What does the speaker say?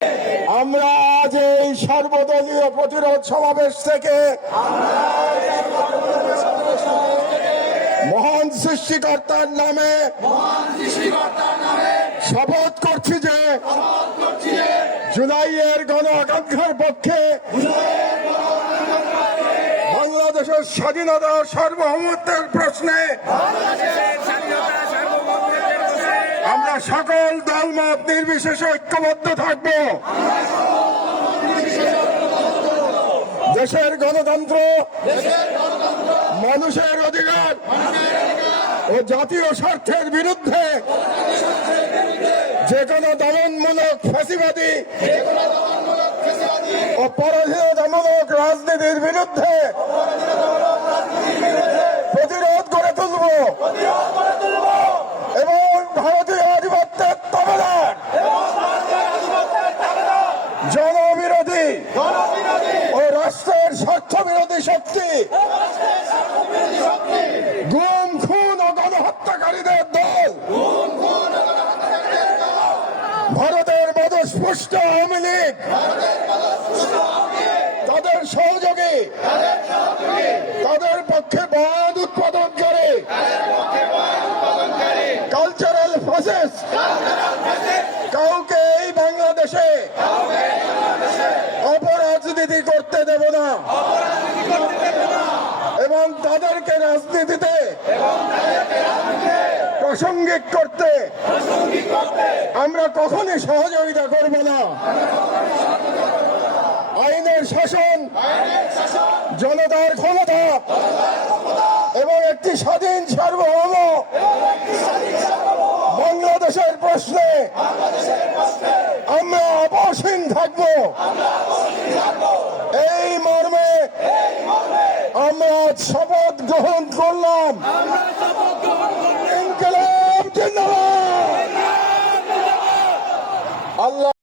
আমরা আজ এই সর্বদলীয় প্রতিরোধ সমাবেশ থেকে মহান সৃষ্টিকর্তার নামে শপথ করছি যে জুলাইয়ের গণ আকাঙ্ক্ষার পক্ষে বাংলাদেশের স্বাধীনতা সার্বভৌমত্বের প্রশ্নে আমরা সকল দলমত নির্বিশেষে ঐক্যবদ্ধ থাকব। দেশের গণতন্ত্র, মানুষের অধিকার ও জাতীয় স্বার্থের বিরুদ্ধে যে কোনো দমনমূলক ফ্যাসিবাদী ও পরাধীনতামূলক রাজনীতির বিরুদ্ধে প্রতিরোধ গড়ে তুলব এবং ভারতীয় আধিপত্যের তাবেদার জনবিরোধী ও রাষ্ট্রের স্বার্থ বিরোধী শক্তি, গুম খুন ও গণহত্যাকারীদের দল, ভারতের মদস্পুষ্ট আওয়ামী লীগ, তাদের সহযোগী, তাদের পক্ষে বাদ উৎপাদনকারী কালচারাল ফ্যাসিস্ট কাউকে এই বাংলাদেশে অপরাজনীতি করতে দেব না এবং তাদেরকে রাজনীতিতে প্রাসঙ্গিক করতে আমরা কখনই সহযোগিতা করব না। আইনের শাসন, জনতার ক্ষমতা এবং একটি স্বাধীন সার্বভৌম বাংলাদেশের প্রশ্নে আমরা আপোষহীন থাকব। এই মর্মে আমরা শপথ গ্রহণ করলাম।